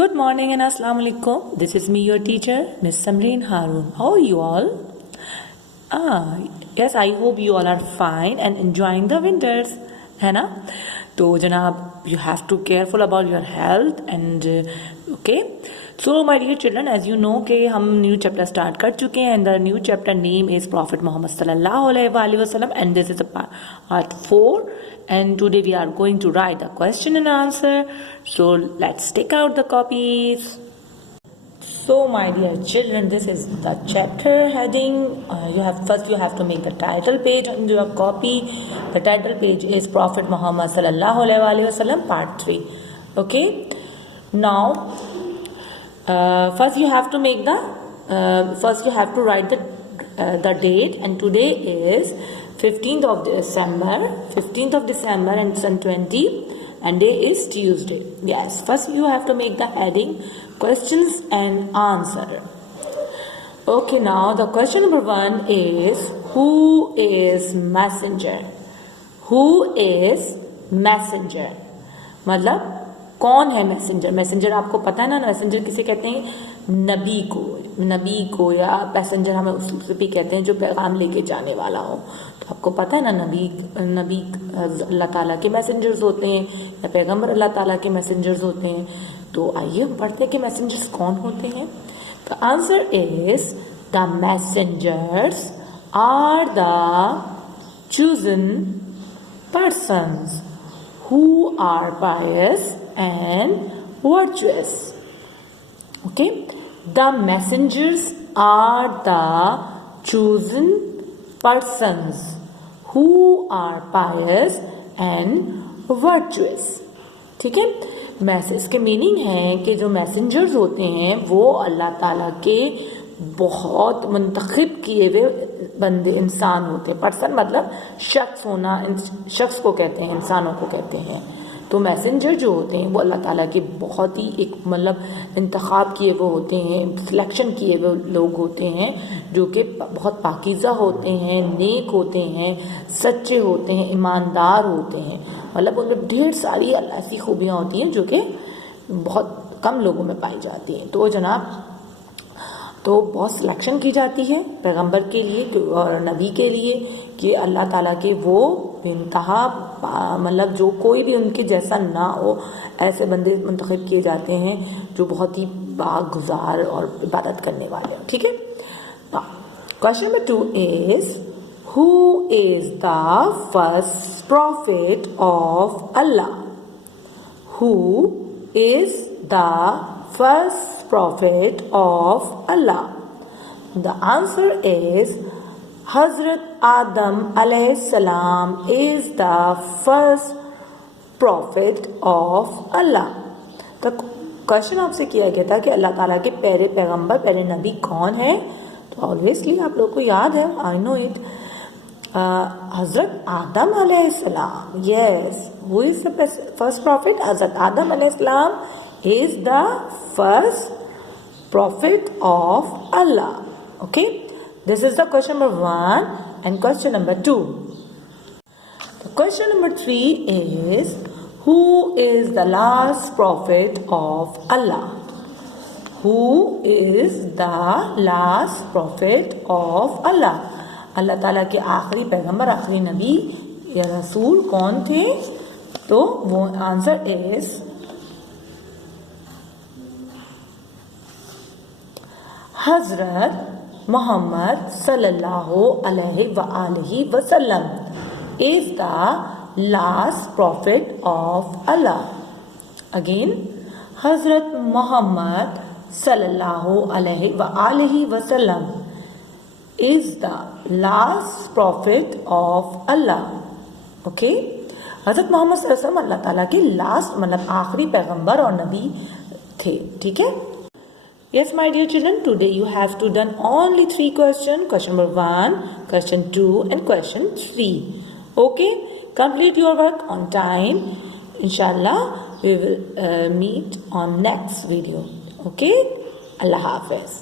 Good morning and Assalamu alaikum. This is me, your teacher, Miss Samreen Harun. How are you all? Yes, I hope you all are fine and enjoying the winters. है ना? तो जनाब, you have to careful about your health and okay. So my dear children, as you know कि हम new chapter start कर चुके हैं and the new chapter name is Prophet Muhammad sallallahu alaihi wasallam and this is a part 4 and today we are going to write the question and answer. So let's take out the copies. So my dear children, this is the chapter heading. You have to make the title page on your copy. The title page is Prophet Muhammad sallallahu alaihi wasallam part 3. Okay. Now first you have to write the date, and today is 15th of December and it's on 20 and day is Tuesday. Yes, first you have to make the heading questions and answer. Okay, now the question number 1 is who is messenger? Who is messenger? मतलब कौन है messenger? Messenger आपको पता है ना, मैसेंजर किसे कहते हैं? नबी को या पैसेंजर हमें उसे भी कहते हैं जो पैगाम लेके जाने वाला हो। तो आपको पता है ना, नबी अल्लाह ताला के मैसेंजर्स होते हैं या पैगंबर अल्लाह ताला के मैसेंजर्स होते हैं। तो आइए हम पढ़ते हैं कि मैसेंजर्स कौन होते हैं। The answer is the messengers are the chosen persons who are pious and virtuous. Okay, the messengers are the chosen persons who are pious and virtuous. ठीक है, मैसेज के मीनिंग है कि जो मैसेंजर्स होते हैं वो अल्लाह ताला के बहुत मुंतखब किए हुए बंदे इंसान होते हैं। पर्सन मतलब शख्स होना, शख्स को कहते हैं, इंसानों को कहते हैं। तो मैसेंजर जो होते हैं वो अल्लाह ताला के बहुत ही एक मतलब इंतखाब किए वो होते हैं, सिलेक्शन किए वो लोग होते हैं जो कि बहुत पाकीज़ा होते हैं, नेक होते हैं, सच्चे होते हैं, ईमानदार होते हैं। मतलब उनमें ढेर सारी ऐसी खूबियाँ होती हैं जो कि बहुत कम लोगों में पाई जाती हैं। तो जनाब, तो बहुत सिलेक्शन की जाती है पैगंबर के लिए और नबी के लिए कि अल्लाह ताला के वो इंतहा मतलब जो कोई भी उनके जैसा ना हो, ऐसे बंदे मुंतखब किए जाते हैं जो बहुत ही बागुजार और इबादत करने वाले हैं। ठीक है। Question number 2 is who is the first profit of Allah? Who is the first prophet of Allah? The answer is Hazrat Adam alayhi salam is the first prophet of Allah. तो क्वेश्चन आपसे किया गया था कि अल्लाह ताला के पहले पैगंबर, पहले नबी कौन है? तो ऑब्वियसली आप लोग को याद है, आई नो इट, हजरत आदम अलैहि सलाम। Yes, who is the first profit? हजरत आदम अलैहि सलाम is the first prophet of Allah. Okay, this is the question number 1 and question number 2. The question number 3 is who is the last prophet of Allah? Who is the last prophet of Allah? अल्लाह ताला के आखिरी पैगंबर, आखिरी नबी या रसूल कौन थे? तो वो answer is Hazrat Muhammad sallallahu alaihi wasallam is the last prophet of Allah. Again, Hazrat Muhammad sallallahu alaihi wasallam is the last prophet of Allah. Okay, हजरत मोहम्मद सल्लल्लाहु अलैहि वसल्लम अल्लाह ताला के लास्ट मतलब आखिरी पैगंबर और नबी थे। ठीक है। Yes, my dear children, today you have to done only 3 questions. Question number 1, question 2 and question 3. Okay, complete your work on time. Inshallah, we will meet on next video. Okay, Allah Hafiz.